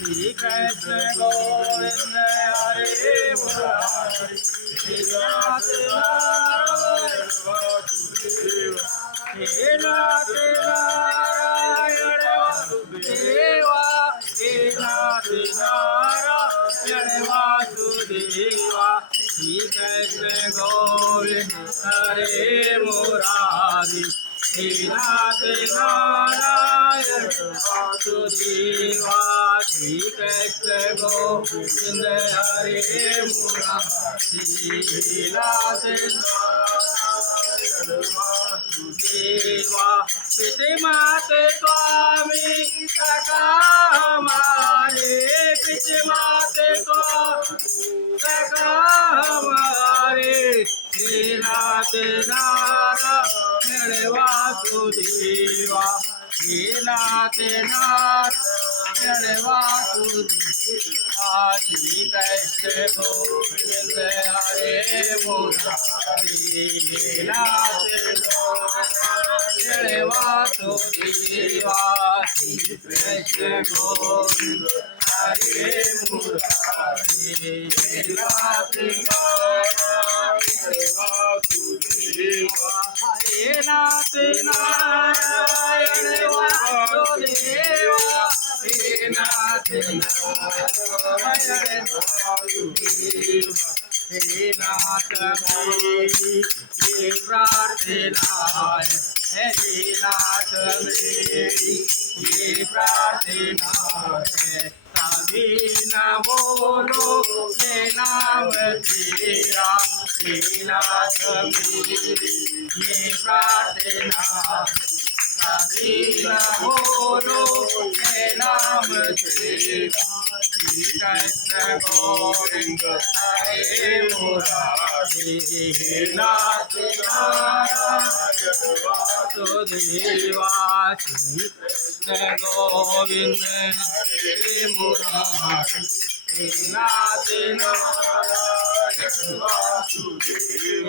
श्री कृष्ण गोविंद हरे मुरारी हे नाथ नारायण वासुदेव हे नाथ नारायण वासुदेवा हे नाथ नारायण वासुदेवा श्री कृष्ण गोविंद हरे मुरारी हे नाथ नारायण वासुदेवा श्री कृष्ण गोविंद हरे मुरारी हे नाथ नारायण वासुदेवा पिते माते स्वामी सखा हमारे पिते माते सखा हमारे हे नाथ नारायण वासुदेवा हे नाथ नारायण वासुदेवा श्री कृष्ण गोविंद हरे मुरारी हे नाथ नारायण वासुदेवा श्री कृष्ण गोविंद हरे मुरारी हे नाथ नारायण वासुदेवा हे नाथ नारायण वासुदेवा हे नाथ नारायण वासुदेवा हे नाथ मेरी ये प्रार्थना है हे नाथ मेरी ये प्रार्थना है कभी न बोलो ये नाम तेरा हे नाथ मेरी ये प्रार्थना कभी न बोलो ये नाम तेरा श्री कृष्ण गोविंद हरे मुरारी हे नाथ नारायण वासुदेवा श्री कृष्ण गोविंद हरे मुरारी हे नाथ नारायण वासुदेवा।